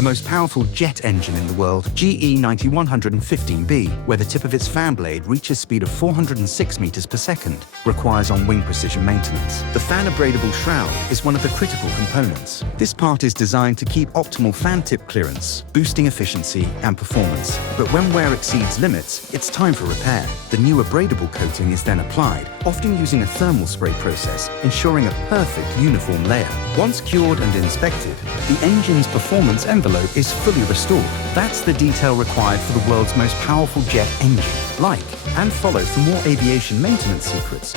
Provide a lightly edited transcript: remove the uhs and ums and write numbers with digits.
the most powerful jet engine in the world, GE90-115B, where the tip of its fan blade reaches speed of 406 meters per second, requires on-wing precision maintenance. The fan abradable shroud is one of the critical components. This part is designed to keep optimal fan tip clearance, boosting efficiency and performance. But when wear exceeds limits, it's time for repair. The new abradable coating is then applied, often using a thermal spray process, ensuring a perfect uniform layer. Once cured and inspected, the engine's performance envelope is fully restored. That's the detail required for the world's most powerful jet engine. Like and follow for more aviation maintenance secrets